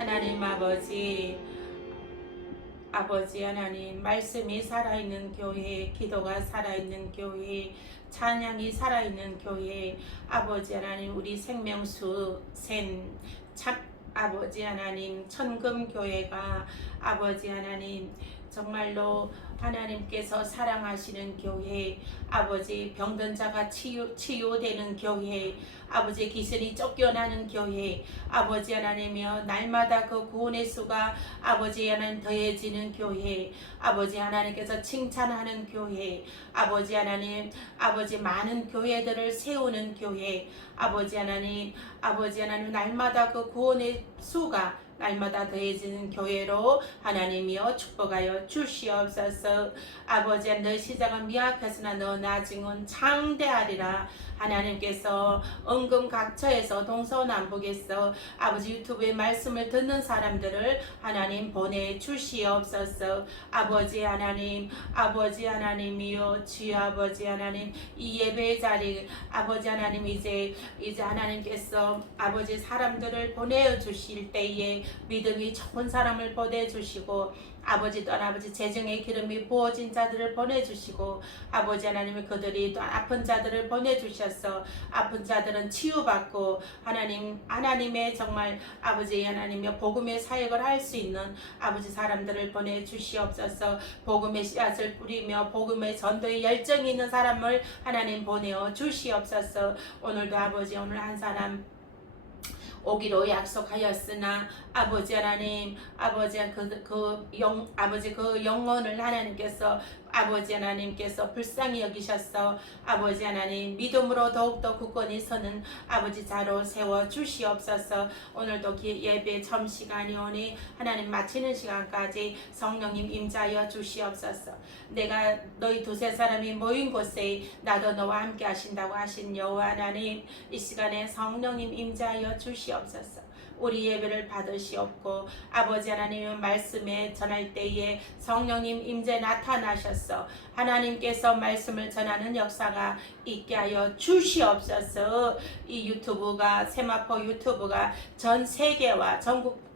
하나님 아버지 하나님 말씀이 살아있는 교회, 기도가 살아있는 교회, 찬양이 살아있는 교회, 아버지 하나님 우리 생명수 아버지 하나님 천금교회가 아버지 하나님 정말로 하나님께서 사랑하시는 교회, 아버지 병든 자가 치유되는 교회, 아버지 기선이 쫓겨나는 교회, 아버지 하나님이여 날마다 그 구원의 수가 아버지 하나님 더해지는 교회, 아버지 하나님께서 칭찬하는 교회, 아버지 하나님 아버지 많은 교회들을 세우는 교회, 아버지 하나님 날마다 그 구원의 수가 날마다 더해지는 교회로 하나님이여 축복하여 주시옵소서. 아버지 너 시작은 미약하으나 너 나중은 창대하리라. 하나님께서 은근각처에서 동서남북에서 아버지 유튜브의 말씀을 듣는 사람들을 하나님 보내주시옵소서. 아버지 하나님이여 주여 아버지 하나님 이 예배의 자리 아버지 하나님 이제 하나님께서 아버지 사람들을 보내주실 때에 믿음이 좋은 사람을 보내주시고 아버지 또한 아버지 재정의 기름이 부어진 자들을 보내주시고 아버지 하나님이 그들이 또 아픈 자들을 보내주셔서 아픈 자들은 치유받고 하나님의 정말 아버지 하나님의 복음의 사역을 할 수 있는 아버지 사람들을 보내주시옵소서. 복음의 씨앗을 뿌리며 복음의 전도에 열정이 있는 사람을 하나님 보내어 주시옵소서. 오늘도 아버지 오늘 한 사람 오기로 약속하였으나 아버지 하나님 그 영혼을 하나님께서 불쌍히 여기셔서 아버지 하나님 믿음으로 더욱더 굳건히 서는 아버지 자로 세워 주시옵소서. 오늘도 예배 처음 시간이 오니 하나님 마치는 시간까지 성령님 임자여 주시옵소서. 내가 너희 두세 사람이 모인 곳에 나도 너와 함께 하신다고 하신 여호와 하나님 이 시간에 성령님 임자여 주시옵소서. 우리 예배를 받으시옵고 아버지 하나님의 말씀에 전할 때에 성령님 임재 나타나셔서 하나님께서 말씀을 전하는 역사가 있게 하여 주시옵소서. 이 유튜브가 세마포 유튜브가 전 세계와 전국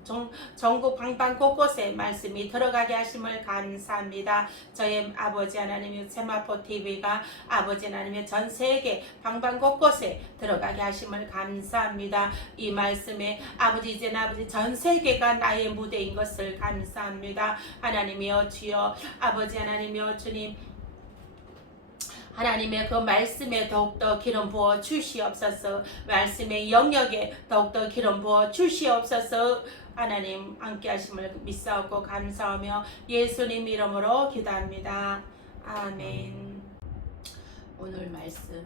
방방 곳곳에 말씀이 들어가게 하심을 감사합니다. 저의 아버지 하나님의 세마포 TV가 아버지 하나님의 전 세계 방방 곳곳에 들어가게 하심을 감사합니다. 이 말씀에 아버지 전 세계가 나의 무대인 것을 감사합니다. 하나님이여 주여 아버지 하나님이여 주님 하나님의 그 말씀에 더욱더 기름 부어 주시옵소서. 말씀의 영역에 더욱더 기름 부어 주시옵소서. 하나님 함께 하심을 믿사옵고 감사하며 예수님 이름으로 기도합니다. 아멘. 오늘 말씀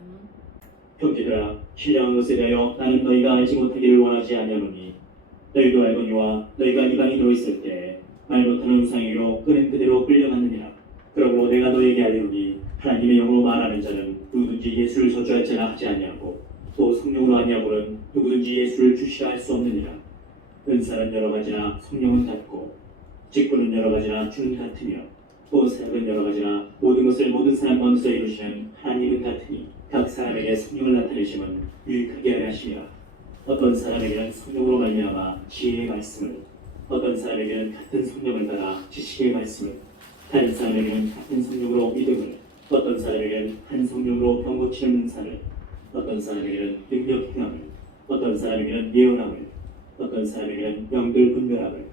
형제들아 신령한 것에 대하여 나는 너희가 알지 못하기를 원하지 아니하노니 너희도 알거니와 너희가 이방인으로 있을 때 말 못하는 우상에게로 끄는 그대로 끌려갔느니라. 그러므로 내가 너희에게 알리노니 하나님의 영으로 말하는 자는 누구든지 예수를 저주할 자나 하지 아니하고 또 성령으로 아니하고는 누구든지 예수를 주시라 할 수 없느니라. 은사는 여러 가지나 성령은 같고 직분은 여러 가지나 주는 같으며 또 사역은 여러 가지나 모든 것을 모든 사람 가운데서 이루시는 하나님은 같으니 각 사람에게 성령을 나타내심은 유익하게 하려 하시니라. 어떤 사람에게는 성령으로 말미암아 지혜의 말씀을, 어떤 사람에게는 같은 성령을 받아 지식의 말씀을, 다른 사람에게는 같은 성령으로 믿음을, 어떤 사람에게는 한 성령으로 병 고치는 은사를, 어떤 사람에게는 능력 행함을, 어떤 사람에게는 예언함을, 어떤 사람에게는 영들 분별함을,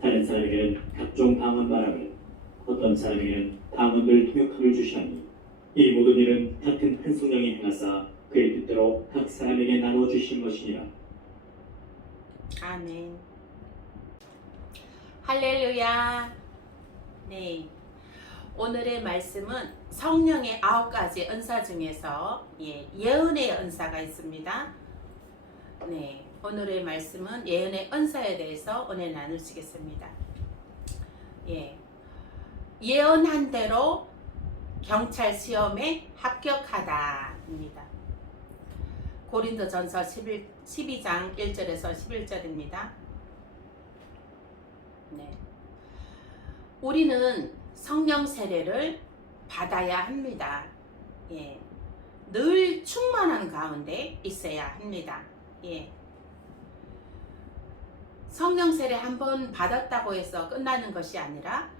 다른 사람에게는 각종 방언 말함을, 어떤 사람에게는 방언들 통역함을 주시하니 이 모든 일은 같은 한 성령이 행하사 그의 뜻대로 각 사람에게 나눠 주신 것이니라. 아멘. 할렐루야. 네. 오늘의 말씀은 성령의 9가지 은사 중에서 예언의 은사가 있습니다. 네. 오늘의 말씀은 예언의 은사에 대해서 오늘 나누시겠습니다. 예언한 대로 경찰 시험에 합격하다입니다. 고린도전서 12장 1절에서 11절입니다. 네. 우리는 성령 세례를 받아야 합니다. 늘 충만한 가운데 있어야 합니다. 성령 세례 한 번 받았다고 해서 끝나는 것이 아니라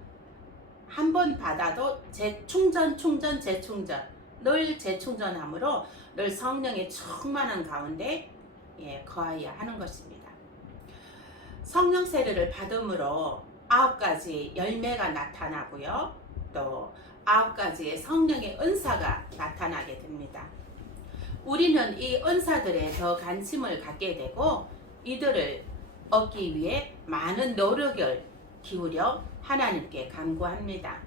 한 번 받아도 재충전, 충전, 재충전, 늘 재충전함으로 늘 성령의 충만한 가운데 거하여야 하는 것입니다. 성령 세례를 받음으로 9가지 열매가 나타나고요. 또 9가지의 성령의 은사가 나타나게 됩니다. 우리는 이 은사들에 더 관심을 갖게 되고 이들을 얻기 위해 많은 노력을 기울여 하나님께 간구합니다.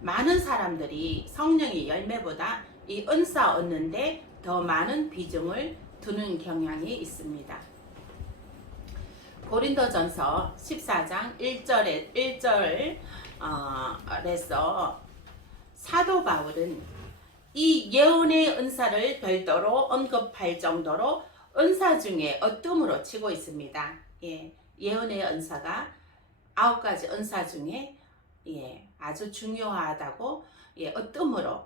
많은 사람들이 성령의 열매보다 이 은사 얻는데 더 많은 비중을 두는 경향이 있습니다. 고린도전서 14장 1절에서 사도 바울은 이 예언의 은사를 별도로 언급할 정도로 은사 중에 어뜸으로 치고 있습니다. 예언의 은사가 9가지 은사 중에 아주 중요하다고 어뜸으로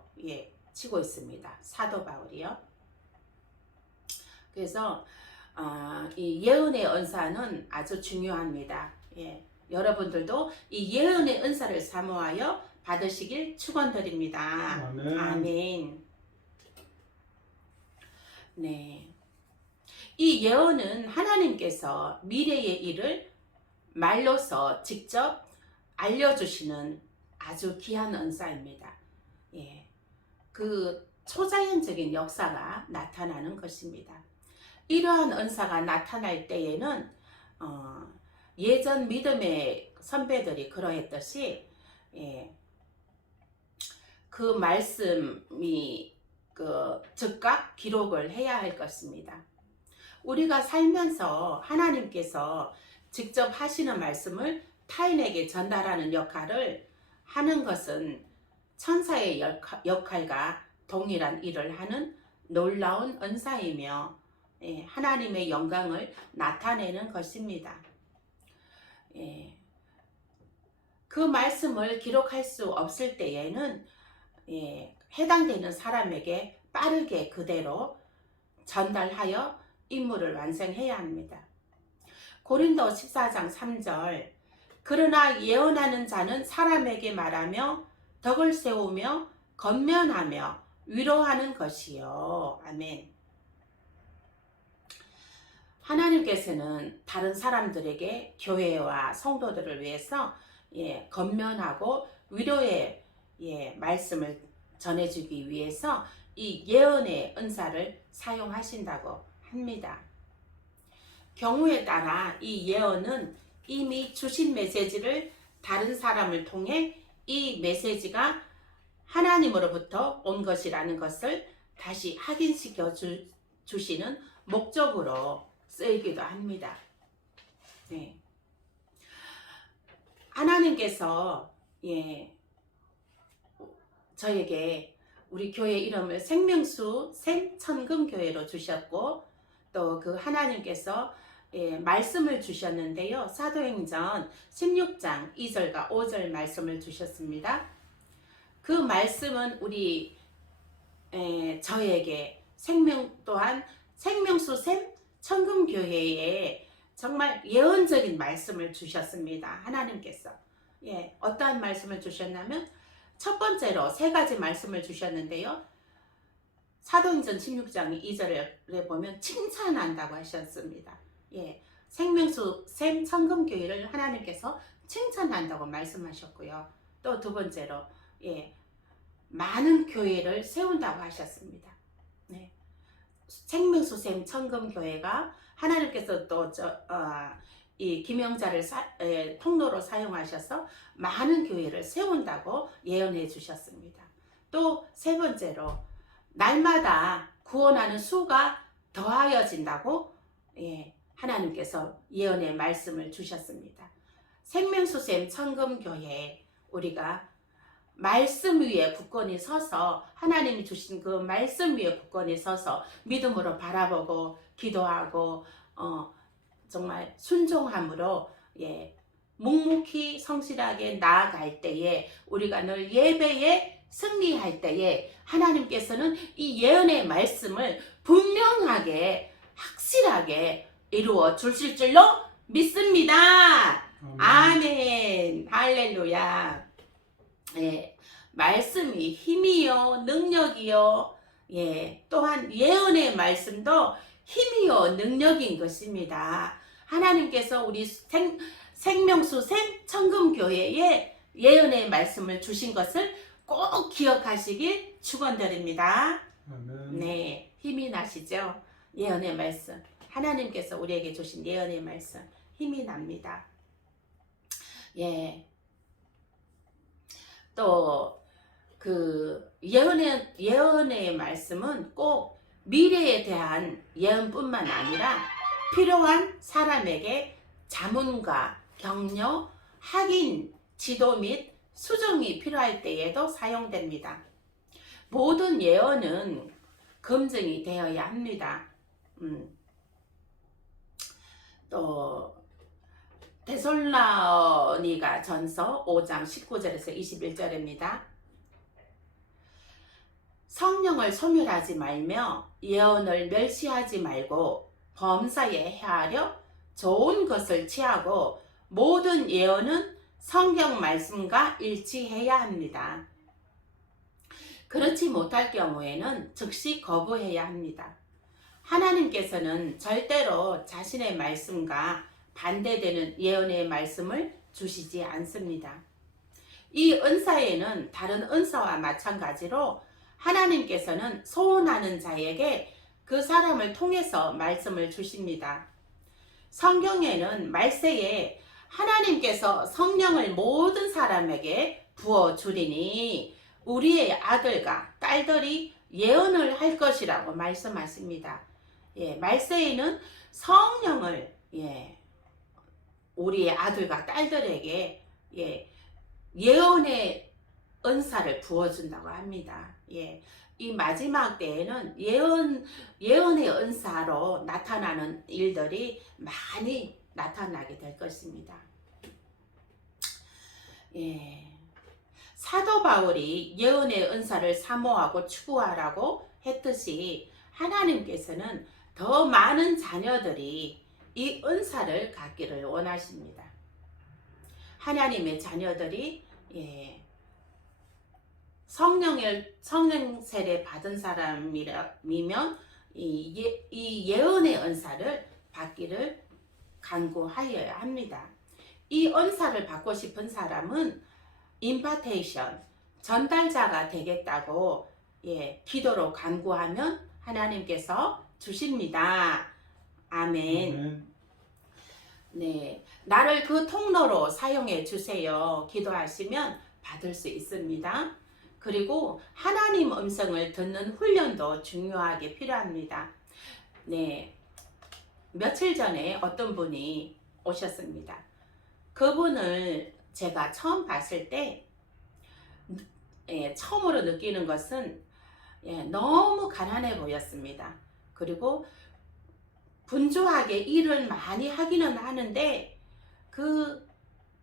치고 있습니다. 사도 바울이요. 그래서 이 예언의 은사는 아주 중요합니다. 여러분들도 이 예언의 은사를 사모하여 받으시길 축원드립니다. 아멘. 아멘. 네. 이 예언은 하나님께서 미래의 일을 말로서 직접 알려주시는 아주 귀한 은사입니다. 그 초자연적인 역사가 나타나는 것입니다. 이러한 은사가 나타날 때에는 예전 믿음의 선배들이 그러했듯이 그 말씀이 즉각 기록을 해야 할 것입니다. 우리가 살면서 하나님께서 직접 하시는 말씀을 타인에게 전달하는 역할을 하는 것은 천사의 역할과 동일한 일을 하는 놀라운 은사이며 하나님의 영광을 나타내는 것입니다. 그 말씀을 기록할 수 없을 때에는 해당되는 사람에게 빠르게 그대로 전달하여 임무를 완성해야 합니다. 고린도 14장 3절 그러나 예언하는 자는 사람에게 말하며 덕을 세우며 건면하며 위로하는 것이요. 아멘. 하나님께서는 다른 사람들에게 교회와 성도들을 위해서 건면하고 위로의 말씀을 전해주기 위해서 이 예언의 은사를 사용하신다고 합니다. 경우에 따라 이 예언은 이미 주신 메시지를 다른 사람을 통해 이 메시지가 하나님으로부터 온 것이라는 것을 다시 확인시켜 주시는 목적으로 쓰이기도 합니다. 하나님께서 저에게 우리 교회 이름을 생명수 샘천금교회로 주셨고 또 그 하나님께서 말씀을 주셨는데요. 사도행전 16장 2절과 5절 말씀을 주셨습니다. 그 말씀은 우리 저에게 또한 생명수 샘천금교회에 정말 예언적인 말씀을 주셨습니다. 하나님께서 어떠한 말씀을 주셨냐면 첫 번째로 3가지 말씀을 주셨는데요. 사도행전 16장 2절에 보면 칭찬한다고 하셨습니다. 생명수 샘천금교회를 하나님께서 칭찬한다고 말씀하셨고요. 또 두 번째로 많은 교회를 세운다고 하셨습니다. 생명수 샘천금교회가 하나님께서 또 이 김영자를 통로로 사용하셔서 많은 교회를 세운다고 예언해 주셨습니다. 또 세 번째로 날마다 구원하는 수가 더하여진다고 하나님께서 예언의 말씀을 주셨습니다. 생명수 샘천금교회에 우리가 말씀 위에 굳건히 서서 하나님이 주신 그 말씀 위에 굳건히 서서 믿음으로 바라보고 기도하고 정말 순종함으로 묵묵히 성실하게 나아갈 때에 우리가 늘 예배에 승리할 때에 하나님께서는 이 예언의 말씀을 분명하게 확실하게 이루어 주실 줄로 믿습니다. 아멘. 할렐루야. 예, 말씀이 힘이요, 능력이요, 예, 또한 예언의 말씀도 힘이요, 능력인 것입니다. 하나님께서 우리 생명수생 청금교회에 예언의 말씀을 주신 것을 꼭 기억하시길 축원드립니다. 네, 힘이 나시죠? 예언의 말씀. 하나님께서 우리에게 주신 예언의 말씀 힘이 납니다. 예. 또 그 예언의 말씀은 꼭 미래에 대한 예언뿐만 아니라 필요한 사람에게 자문과 격려, 확인, 지도 및 수정이 필요할 때에도 사용됩니다. 모든 예언은 검증이 되어야 합니다. 또 데살로니가 전서 5장 19절에서 21절입니다. 성령을 소멸하지 말며 예언을 멸시하지 말고 범사에 헤아려 좋은 것을 취하고 모든 예언은 성경 말씀과 일치해야 합니다. 그렇지 못할 경우에는 즉시 거부해야 합니다. 하나님께서는 절대로 자신의 말씀과 반대되는 예언의 말씀을 주시지 않습니다. 이 은사에는 다른 은사와 마찬가지로 하나님께서는 소원하는 자에게 그 사람을 통해서 말씀을 주십니다. 성경에는 말세에 하나님께서 성령을 모든 사람에게 부어주리니 우리의 아들과 딸들이 예언을 할 것이라고 말씀하십니다. 예, 말세에는 성령을 우리의 아들과 딸들에게 예언의 은사를 부어준다고 합니다. 예, 이 마지막 때에는 예언의 은사로 나타나는 일들이 많이 나타나게 될 것입니다. 예, 사도 바울이 예언의 은사를 사모하고 추구하라고 했듯이 하나님께서는 더 많은 자녀들이 이 은사를 갖기를 원하십니다. 하나님의 자녀들이 성령 세례 받은 사람이면 이 예언의 은사를 받기를 간구하여야 합니다. 이 은사를 받고 싶은 사람은 임파테이션, 전달자가 되겠다고 기도로 간구하면 하나님께서 주십니다. 아멘. 네, 나를 그 통로로 사용해 주세요. 기도하시면 받을 수 있습니다. 그리고 하나님 음성을 듣는 훈련도 중요하게 필요합니다. 네, 며칠 전에 어떤 분이 오셨습니다. 그분을 제가 처음 봤을 때 처음으로 느끼는 것은 너무 가난해 보였습니다. 그리고 분주하게 일을 많이 하기는 하는데 그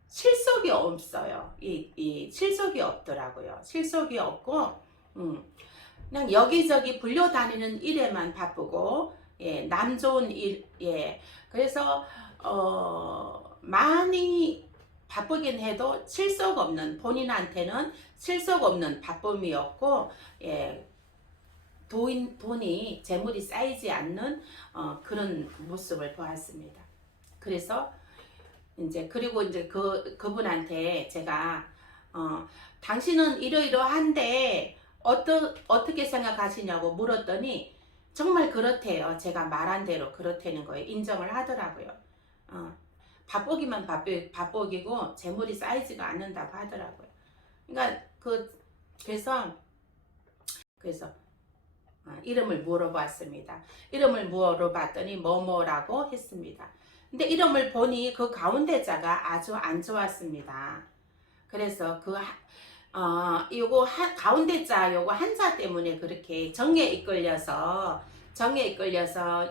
실속이 없어요. 이 실속이 없더라고요. 실속이 없고 그냥 여기저기 불려다니는 일에만 바쁘고 남 좋은 일 그래서 많이 바쁘긴 해도 실속 없는 본인한테는 실속 없는 바쁨이었고 돈이 재물이 쌓이지 않는 그런 모습을 보았습니다. 그래서 그리고 그분한테 제가 당신은 이러이러한데 어떻게 생각하시냐고 물었더니 정말 그렇대요. 제가 말한 대로 그렇다는 거예요. 인정을 하더라고요. 바쁘기만 바쁘기고 재물이 쌓이지가 않는다고 하더라고요. 그러니까 그래서 이름을 물어봤습니다. 이름을 물어봤더니 뭐라고 했습니다. 근데 이름을 보니 그 가운데 자가 아주 안 좋았습니다. 그래서 요거 가운데 자 요거 한자 때문에 그렇게 정에 이끌려서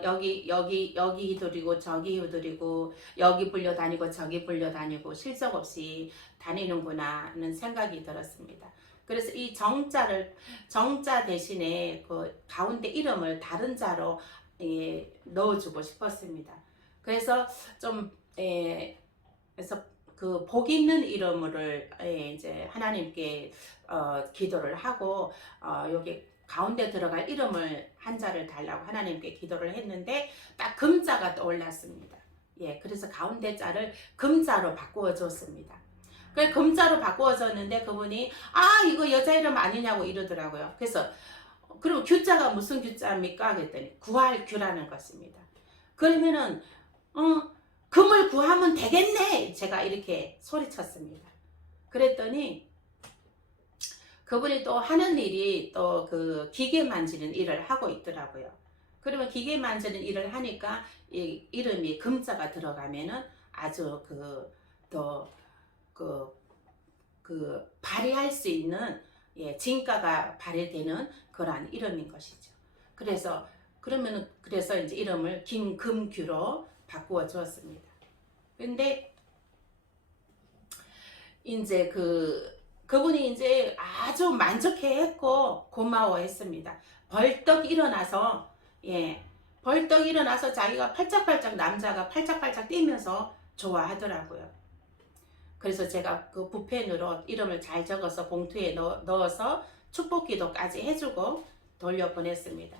여기 휘두르고 저기 휘두르고 여기 불려다니고 저기 불려다니고 실속 없이 다니는구나 하는 생각이 들었습니다. 그래서 이 정자 대신에 그 가운데 이름을 다른 자로 넣어주고 싶었습니다. 그래서 좀 그래서 그 복 있는 이름을 이제 하나님께 기도를 하고 여기 가운데 들어갈 이름을 한자를 달라고 하나님께 기도를 했는데 딱 금자가 떠올랐습니다. 예, 그래서 가운데 자를 금자로 바꾸어 줬습니다. 그 금자로 바꾸어졌는데 그분이 이거 여자 이름 아니냐고 이러더라고요. 그래서 그럼 규자가 무슨 규자입니까? 그랬더니 구할 규라는 것입니다. 그러면은 금을 구하면 되겠네. 제가 이렇게 소리쳤습니다. 그랬더니 그분이 또 하는 일이 또 그 기계 만지는 일을 하고 있더라고요. 그러면 기계 만지는 일을 하니까 이 이름이 금자가 들어가면은 아주 발휘할 수 있는 진가가 발휘되는 그러한 이름인 것이죠. 그래서 이제 이름을 김금규로 바꾸어 주었습니다. 근데 이제 그분이 이제 아주 만족해했고 고마워했습니다. 벌떡 일어나서 자기가 남자가 팔짝팔짝 뛰면서 좋아하더라고요. 그래서 제가 그 붓펜으로 이름을 잘 적어서 봉투에 넣어서 축복기도까지 해주고 돌려보냈습니다.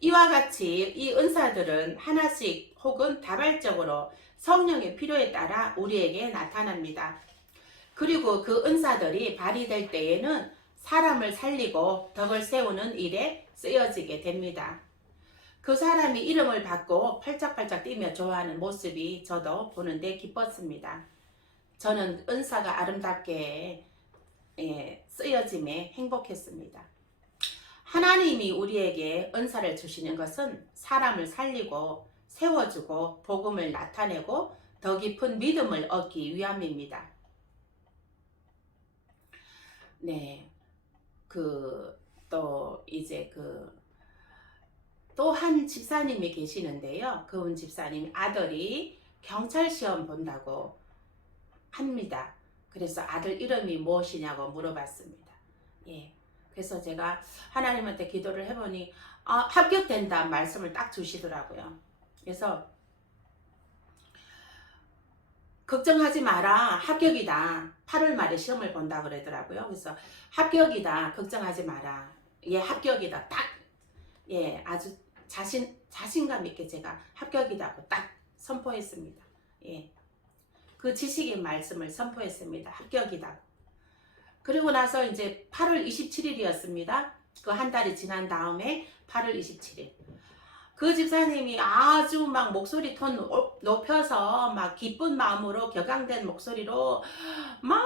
이와 같이 이 은사들은 하나씩 혹은 다발적으로 성령의 필요에 따라 우리에게 나타납니다. 그리고 그 은사들이 발휘될 때에는 사람을 살리고 덕을 세우는 일에 쓰여지게 됩니다. 그 사람이 이름을 받고 팔짝팔짝 뛰며 좋아하는 모습이 저도 보는데 기뻤습니다. 저는 은사가 아름답게 쓰여짐에 행복했습니다. 하나님이 우리에게 은사를 주시는 것은 사람을 살리고 세워주고 복음을 나타내고 더 깊은 믿음을 얻기 위함입니다. 네, 또 한 집사님이 계시는데요. 그분 집사님 아들이 경찰 시험 본다고 합니다. 그래서 아들 이름이 무엇이냐고 물어봤습니다. 예. 그래서 제가 하나님한테 기도를 해보니 합격된다 말씀을 딱 주시더라고요. 그래서 걱정하지 마라, 합격이다. 8월 말에 시험을 본다 그러더라고요. 그래서 합격이다, 걱정하지 마라. 예, 합격이다. 딱 아주 자신감 있게 제가 합격이다고 딱 선포했습니다. 예, 그 지식의 말씀을 선포했습니다. 합격이다. 그리고 나서 이제 8월 27일이었습니다. 그 한 달이 지난 다음에 8월 27일. 그 집사님이 아주 막 목소리 톤 높여서 막 기쁜 마음으로 격앙된 목소리로 막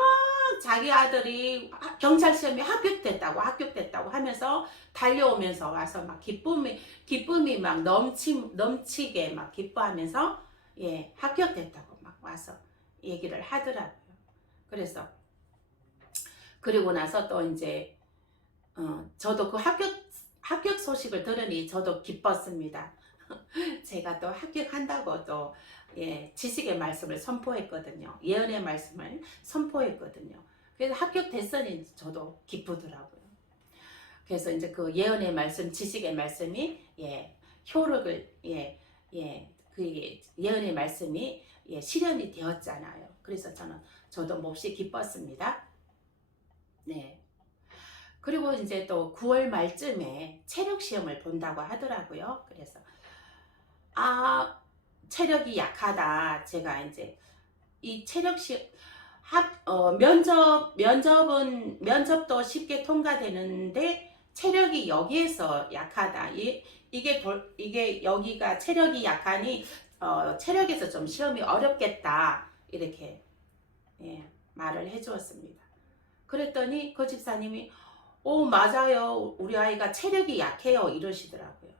자기 아들이 경찰 시험에 합격됐다고 하면서 달려오면서 와서 막 기쁨이 막 넘치게 막 기뻐하면서 합격됐다고 막 와서 얘기를 하더라고요. 그리고 나서 또 이제 저도 그 합격 소식을 들으니 저도 기뻤습니다. 제가 또 합격한다고 또 지식의 말씀을 선포했거든요. 예언의 말씀을 선포했거든요. 그래서 합격됐으니 저도 기쁘더라고요. 그래서 이제 그 예언의 말씀, 지식의 말씀이 효력을 그 예언의 말씀이 실현이 되었잖아요. 그래서 저도 몹시 기뻤습니다. 네. 그리고 이제 또 9월 말쯤에 체력 시험을 본다고 하더라고요. 그래서 체력이 약하다. 제가 이제 이 체력 시험 면접도 쉽게 통과되는데 체력이 여기에서 약하다. 이게 여기가 체력이 약하니 체력에서 좀 시험이 어렵겠다. 이렇게 말을 해주었습니다. 그랬더니 그 집사님이 맞아요. 우리 아이가 체력이 약해요. 이러시더라고요.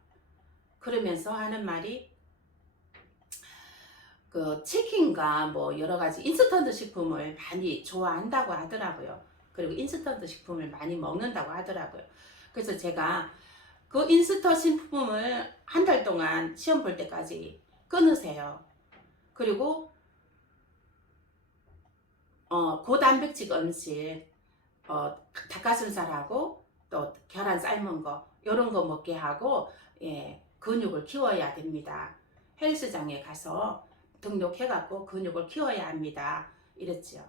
그러면서 하는 말이 그 치킨과 뭐 여러 가지 인스턴트 식품을 많이 좋아한다고 하더라고요. 그리고 인스턴트 식품을 많이 먹는다고 하더라고요. 그래서 제가 그 인스턴트 식품을 한 달 동안 시험 볼 때까지 끊으세요. 그리고 고단백질 음식 닭가슴살하고 또 계란 삶은 거 이런 거 먹게 하고 근육을 키워야 됩니다. 헬스장에 가서 등록해갖고 근육을 키워야 합니다. 이랬죠.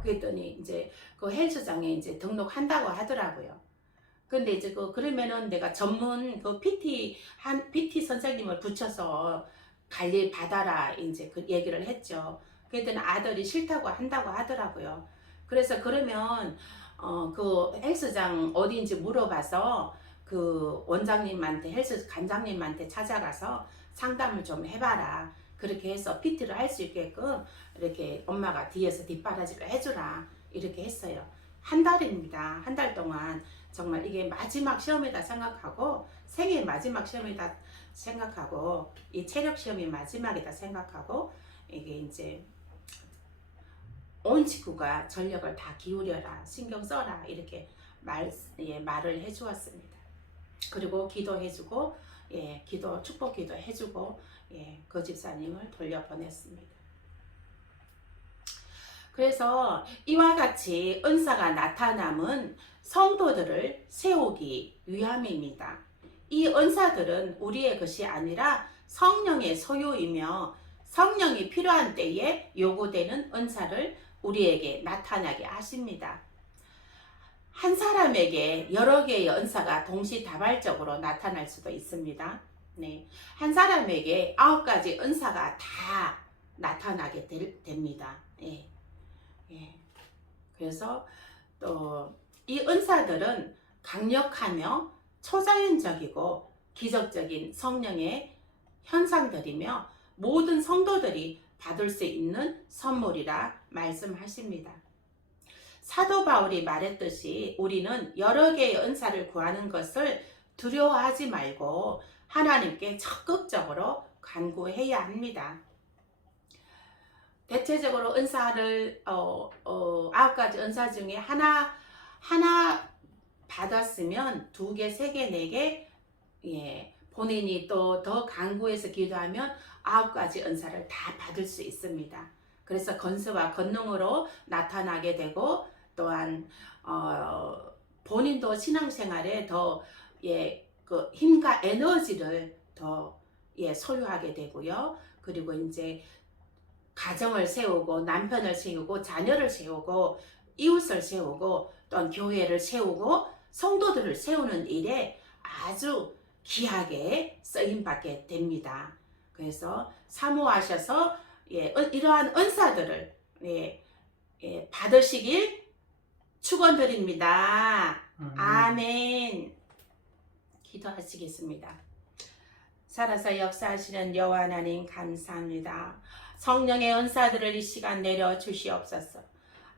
그랬더니 이제 그 헬스장에 이제 등록한다고 하더라고요. 근데 이제 그러면은 내가 전문 그 PT 선생님을 붙여서 관리 받아라 이제 그 얘기를 했죠. 그랬더니 아들이 싫다고 한다고 하더라고요. 그래서 그러면 그 헬스장 어디인지 물어봐서 그 원장님한테 헬스 관장님한테 찾아가서 상담을 좀 해봐라. 그렇게 해서 PT를 할 수 있게끔 이렇게 엄마가 뒤에서 뒷바라지를 해주라. 이렇게 했어요. 한 달입니다. 한 달 동안 정말 이게 마지막 시험이다 생각하고 생애 마지막 시험이다 생각하고 이 체력 시험이 마지막이다 생각하고 이게 이제 온 식구가 전력을 다 기울여라 신경 써라 이렇게 말을 해주었습니다. 그리고 기도해주고 기도 축복 기도 해주고 그 집사님을 돌려보냈습니다. 그래서 이와 같이 은사가 나타남은 성도들을 세우기 위함입니다. 이 은사들은 우리의 것이 아니라 성령의 소유이며 성령이 필요한 때에 요구되는 은사를 우리에게 나타나게 하십니다. 한 사람에게 여러 개의 은사가 동시다발적으로 나타날 수도 있습니다. 네, 한 사람에게 9가지 은사가 다 나타나게 됩니다. 그래서 또 이 은사들은 강력하며 초자연적이고 기적적인 성령의 현상들이며 모든 성도들이 받을 수 있는 선물이라 말씀하십니다. 사도 바울이 말했듯이 우리는 여러 개의 은사를 구하는 것을 두려워하지 말고 하나님께 적극적으로 간구해야 합니다. 대체적으로 은사를 9가지 은사 중에 하나 받았으면 2개, 3개, 4개 본인이 또 더 간구해서 기도하면 9가지 은사를 다 받을 수 있습니다. 그래서 건수와 권능으로 나타나게 되고 또한 본인도 신앙생활에 더 그 힘과 에너지를 더 소유하게 되고요. 그리고 이제 가정을 세우고 남편을 세우고 자녀를 세우고 이웃을 세우고 또한 교회를 세우고 성도들을 세우는 일에 아주 귀하게 쓰임받게 됩니다. 그래서 사모하셔서 이러한 은사들을 받으시길 축원드립니다. 아멘. 기도하시겠습니다. 살아서 역사하시는 여호와 하나님 감사합니다. 성령의 은사들을 이 시간 내려 주시옵소서.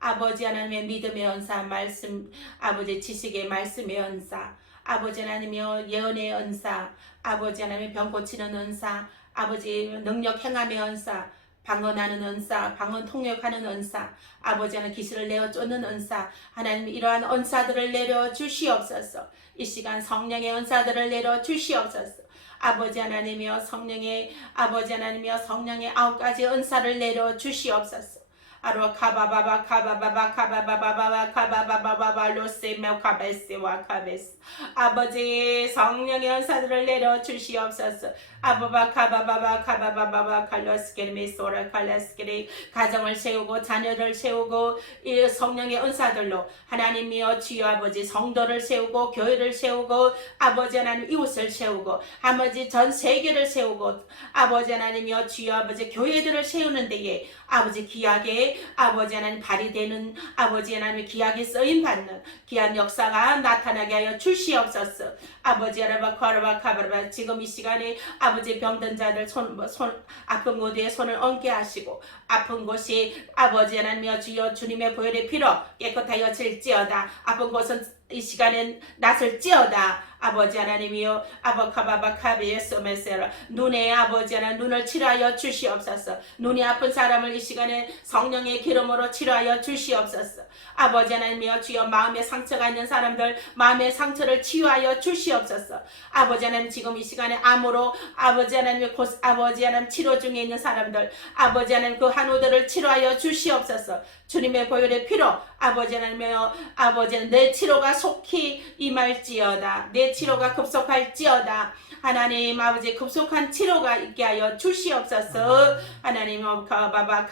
아버지 하나님의 믿음의 은사, 말씀, 아버지 지식의 말씀의 은사, 아버지 하나님의 예언의 은사, 아버지 하나님의 병 고치는 은사, 아버지 능력 행함의 은사, 방언하는 은사, 방언 통역하는 은사, 아버지 하나님 기술을 내어 쫓는 은사, 하나님 이러한 은사들을 내려 주시옵소서. 이 시간 성령의 은사들을 내려 주시옵소서. 아버지 하나님이여 성령의 아버지 하나님이여 성령의 9가지 은사를 내려 주시옵소서. 아로 카바바바 카바바바 카바바바바 카바바바바 로세메 카베스와 카베스 아버지 성령의 은사들을 내려 주시옵소서. 아바바 카바바바 카바바바바 칼로스케르미 소라 칼라스케리 가정을 세우고 자녀를 세우고 이 성령의 은사들로 하나님이여 주여 아버지 성도를 세우고 교회를 세우고 아버지 하나님 이웃을 세우고 아버지 전 세계를 세우고 아버지 하나님이여 주여 아버지 교회들을 세우는 데에 아버지 귀하게 아버지 하나님 발휘되는 아버지 하나님 귀하게 쓰임받는 귀한 역사가 나타나게 하여 주시옵소서. 아버지 하나님 카라바카바바 지금 이 시간에 아버지 병든 자들 손 아픈 곳에 손을 얹게 하시고 아픈 곳이 아버지 하나님이여 주여 주님의 보혈의 피로 깨끗하여 질지어다. 아픈 곳은 이 시간엔 낫을지어다. 아버지 하나님이여 아버카바바카비에소메세라 눈에 아버지 하나님 눈을 치료하여 주시옵소서. 눈이 아픈 사람을 이 시간에 성령의 기름으로 치료하여 주시옵소서. 아버지 하나님이여 주여 마음에 상처가 있는 사람들 마음의 상처를 치유하여 주시옵소서. 아버지 하나님 지금 이 시간에 암으로 아버지 하나님 아버지 하나님 치료 중에 있는 사람들 아버지 하나님 그 한우들을 치료하여 주시옵소서. 주님의 보혈의 피로 아버지 하나님이여 아버지는 내 치료가 속히 임할지어다. 내 치료가 급속할지어다. 하나님 아버지 급속한 치료가 있게 하여 주시옵소서. 하나님 카바바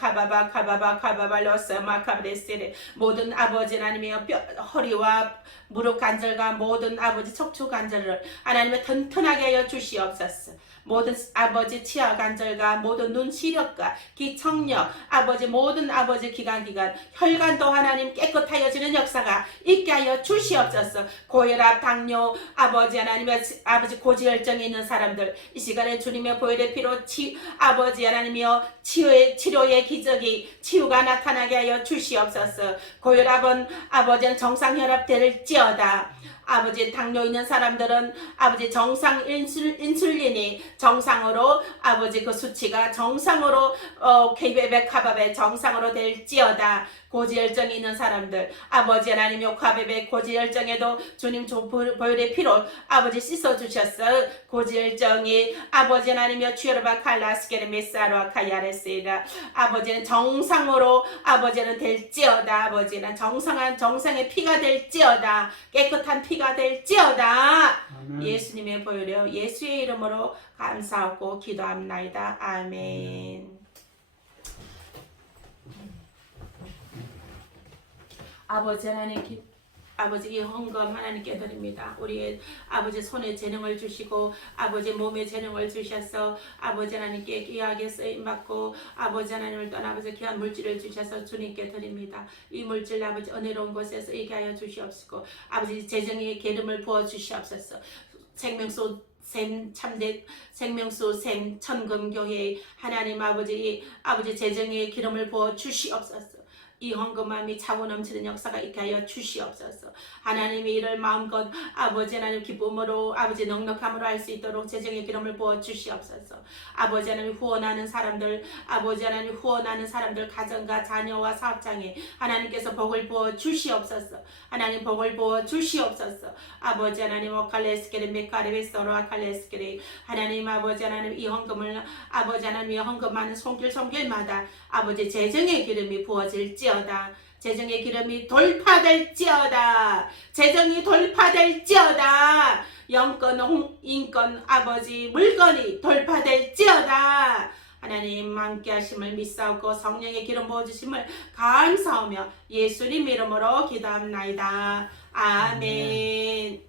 로스 마카브레스레 모든 아버지 하나님이여 허리와 무릎 관절과 모든 아버지 척추 관절을 하나님의 튼튼하게 하여 주시옵소서. 모든 아버지 치아 관절과 모든 눈 시력과 기청력 아버지 모든 아버지 기관 혈관도 하나님 깨끗하여지는 역사가 있게 하여 주시옵소서. 고혈압 당뇨 아버지 하나님의 아버지 고지혈증이 있는 사람들 이 시간에 주님의 보혈의 피로 아버지 하나님이여 치료의 기적이 치유가 나타나게 하여 주시옵소서. 고혈압은 아버지는 정상혈압 될지어다. 아버지 당뇨 있는 사람들은 아버지 정상 인슐린이 정상으로 아버지 그 수치가 정상으로 케이베베 카바베 정상으로 될지어다. 고지혈증이 있는 사람들 아버지 하나님의 카베베 고지혈증에도 주님 보혈의 피로 아버지 씻어주셨어. 고지혈증이 아버지 하나님의 주여르바 칼라스케르 메사로아 카야레스이라 아버지는 정상으로 아버지는 될지어다. 아버지는 정상의 피가 될지어다. 깨끗한 피가 될지어다. 아멘. 예수님의 보혈로 예수의 이름으로 감사하고 기도합나이다. 아멘. 아버지 하나님 아버지 이 헌금 하나님께 드립니다. 우리의 아버지 손에 재능을 주시고 아버지 몸에 재능을 주셔서 아버지 하나님께 귀하게 쓰임받고 아버지 하나님을 떠나 아버지 귀한 물질을 주셔서 주님께 드립니다. 이 물질 아버지 은혜로운 곳에서 있게 하여 주시옵시고 아버지 재정의 기름을 부어 주시옵소서. 생명수 샘 참된 생명수 샘 천금교회 하나님 아버지 재정의 기름을 부어 주시옵소서. 이 헌금함이 차고 넘치는 역사가 있게 하여 주시옵소서. 하나님의 일을 마음껏 아버지 하나님 기쁨으로 아버지 넉넉함으로 할 수 있도록 재정의 기름을 부어 주시옵소서. 아버지 하나님 후원하는 사람들 아버지 하나님 후원하는 사람들 가정과 자녀와 사업장에 하나님께서 복을 부어 주시옵소서. 하나님 복을 부어 주시옵소서. 아버지 하나님 오칼레스케레 메카레베소로 아칼레스케레 하나님 아버지 하나님 이 헌금을 아버지 하나님 이 헌금하는 손길마다 아버지 재정의 기름이 부어질지어다. 재정의 기름이 돌파될지어다. 재정이 돌파될지어다. 영권, 인권, 아버지 물건이 돌파될지어다. 하나님 함께 하심을 믿사오고 성령의 기름 부어주심을 감사하며 예수님 이름으로 기도합나이다. 아멘.